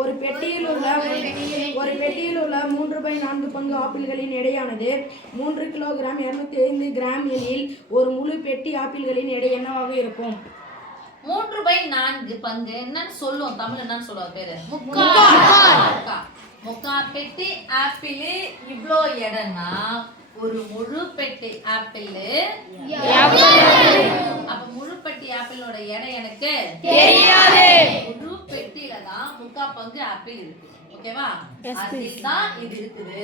ஒரு பெட்டியில் உள்ள 3/4 பங்கு ஆப்பிள்களின் எடையானது 3 கிலோகிராம் 205 கிராம் எனில் ஒரு முழு பெட்டி ஆப்பிள்களின் எடை என்னவாக இருக்கும்? 3/4 பங்கு என்னன்னு சொல்லுவோம், தமிழ் என்னன்னு சொல்லுவோம் பேரு? முக்கா பெட்டி ஆப்பிள் இவ்ளோ எடைன்னா ஒரு முழு பெட்டி ஆப்பிள் அப்ப முழு பெட்டி ஆப்பிளோட எடை எனக்கு தெரியாது. முழு பெட்டியில தான் முக்கா பங்கு ஆப்பிள் இருக்கு. ஓகேவா? அதில் தான் இது இருக்குது.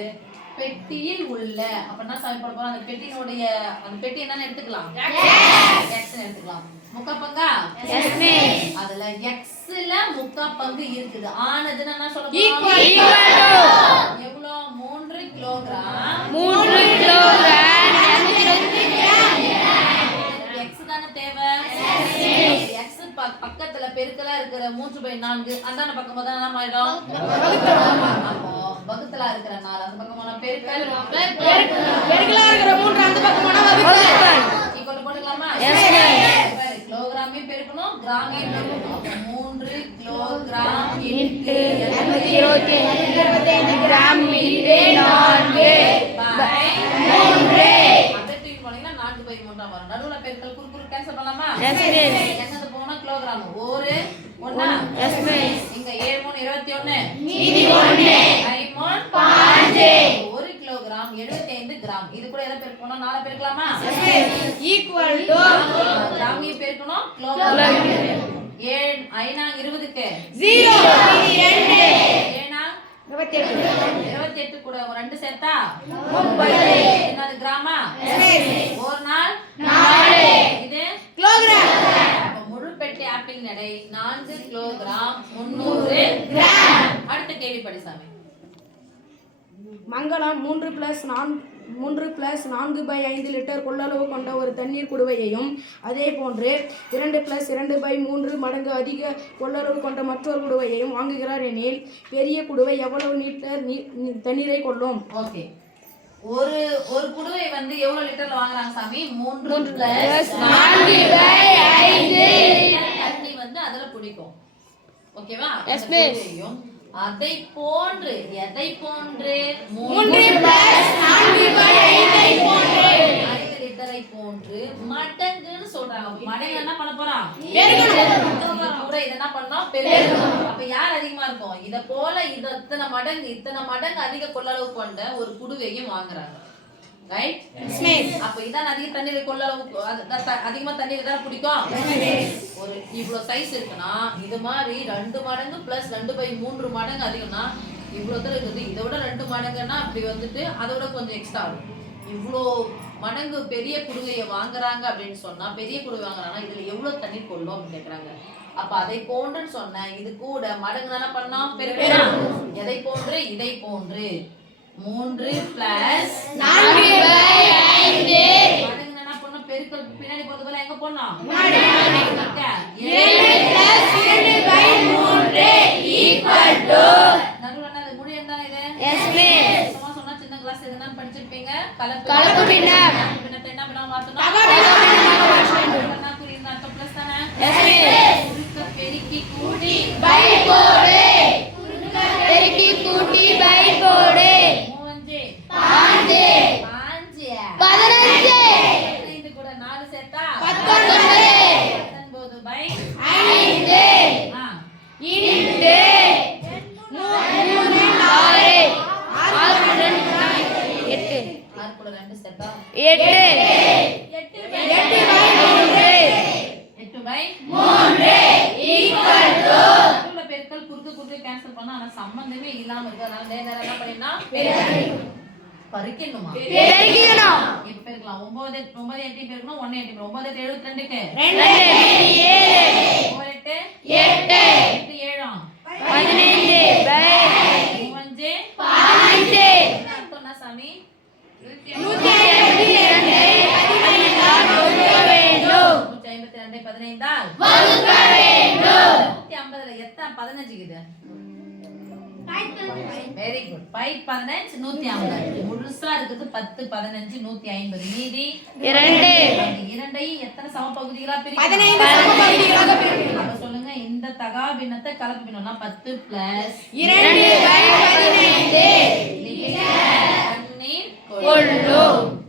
பெட்டியில் உள்ள அப்ப என்ன சாமி போட போறோம்? அந்த பெட்டியினுடைய அந்த பெட்டி என்னன்னு எடுத்துக்கலாம், x ன்னு எடுத்துக்கலாம். முக்கா பங்கா அதுல xல முக்கா பங்கு இருக்குது. ஆனதுன்னா என்ன சொல்ல போறோம்? எவ்வளவு? 3 கிலோகிராம். x தான தேவை. x பக்கத்துல பெருக்கலா இருக்கிற 3/4 அந்தான பக்கம் போதா என்ன ஆயிடும்? அப்போ வகுத்தலா இருக்கிற 4 அந்த பக்கமான பெருக்கல் பெருக்கலா இருக்கிற 3 அந்த பக்கமான வகுத்தல் ஈக்குவல் போட்டுக்கலாமா? கிலோகிராமே பெருக்கணும், கிராமே பெருக்கணும். அப்ப 3 கிலோகிராம் × 225 கிராம் × 4 அப்படியே போனீங்கன்னா 4/3 வரும். நடுவுல பெருக்கல் குறுக்குறு கேன்சல் பண்ணலாமா? எங்க போனா கிலோகிராம் ஒரு ஒண்ணா இங்க 7 3 21 மீதி 1 5 5 1 கிலோகிராம் 75 கிராம். இது கூட எதை பெருக்கணும்? 4 பெருக்கலாமா? ஈக்குவல் டு கிராமையும் பெருக்கணும், கிலோகிராம் 7 5 20க்கு 0 2 28 கூட ஒரு 2 சேர்த்தா 30. என்னது கிராமா? ஒரு நாள் 4. இது கிலோகிராம். அப்ப முழு பெட்டி ஆப்பிள் எடை 4 கிலோகிராம் 300 கிராம். அடுத்த கேள்வி படி சாமி. மங்களம் 3+4/5 லிட்டர் கொள்ளளவு கொண்ட ஒரு தண்ணீர் குடுவையையும் அதே போன்று 2+2/3 மடங்கு அதிக கொள்ளளவு கொண்ட மற்றொரு குடுவையையும் வாங்குகிறார் எனில் பெரிய குடுவை எவ்வளவு லிட்டர் தண்ணீரை கொள்ளும்? ஓகே, ஒரு குடுவை வந்து எவ்வளவு லிட்டர்ல வாங்குறாங்க சாமி? 3+4/5 தண்ணி வந்து அதுல பிடிக்கும். ஓகேவா? அதை போன்று எதை போன்று 3+4/5 லிட்டரை போன்று மடங்குன்னு சொல்றாங்க. மடங்கு என்ன பண்ண போறான்? கூட இத என்ன பண்ணோம்? பெருக்கணும். அப்ப யார் அதிகமா இருக்கும்? இத போல இத்தனை மடங்கு அதிக கொள்ளளவு கொண்ட ஒரு குடுவையும் வாங்குறாங்க. ரைட்? அப்ப இதான் அதிக தண்ணீர் கொள்ளளவு அதிகமா தண்ணீர் தான் பிடிக்கும். ஒரு இவ்வளவு சைஸ் இருக்குன்னா இது மாதிரி 2 மடங்கு + 2/3 மடங்கு அதிகம்னா இவ்வளவு தான் இருக்குது. இதை விட 2 மடங்குன்னா அப்படி வந்துட்டு அதோட கொஞ்சம் எக்ஸ்ட்ரா ஆகும். இவ்வளோ மடங்கு பெரிய குடுவையை வாங்குறாங்க அப்படின்னு சொன்னா, பெரிய குடுவை வாங்குறாங்கன்னா இதுல எவ்வளவு தண்ணீர் கொள்ளும் அப்படின்னு கேக்குறாங்க. அப்ப அதை போன்றுன்னு சொன்ன இது கூட மடங்கு தானே பண்ணோம், பெருக்கலாம். எதை போன்று? இதை போன்று 3+4/5 மடங்கு என்ன பண்ணோம்? பெருக்கல் பின்னாடி போறது போல எங்க போனோம்? 7+2/3 நடுவுல என்ன முடி என்ன இது? சும்மா சொன்னா சின்ன கிளாஸ் எதுனாலும் படிச்சிருப்பீங்க. கலப்பு பின்னத்தை என்ன பண்ணா மாத்தணும்? என்ன குறியின அர்த்தம் பிளஸ் தானே? பெருக்கி கூட்டி பை போடு. 15 கூட 4 சேர்த்தா 19/5 இன்டு 6 கூட 2 சேர்த்தா 8/3 ஈக்குவல் டு நடுவுல பெருக்கல் குறுக்கு கேன்சல் பண்ணா ஆனா சம்பந்தமே இல்லாம இருக்கு. அதனால நேரா என்ன பண்ணினா பரிக்கணுமா? பெருக்கிக்கணும். இப்ப பெருக்கலாம். 9 8 பெருக்கணும் 1 8 9 8 72க்கு 2 7 8 7 15 அர்த்தம் என்ன சாமி? 152 15ஆல் வகுக்க வேண்டும். 150ல எத்தனை 15 இருக்குது? Very good. 5 15 150 முழுசா இருக்குது. 10 15 150 மீதி 2 இரண்டையும் எத்தனை சம பகுதிகளா பிரிக்கலாம்? 15 சம பகுதிகளாக பிரிக்கலாம். அப்ப சொல்லுங்க இந்த தகா பின்னத்தை கலப்பு பின்னம்னா 10 பிளஸ் 2/15 தண்ணீர் கொள்ளும்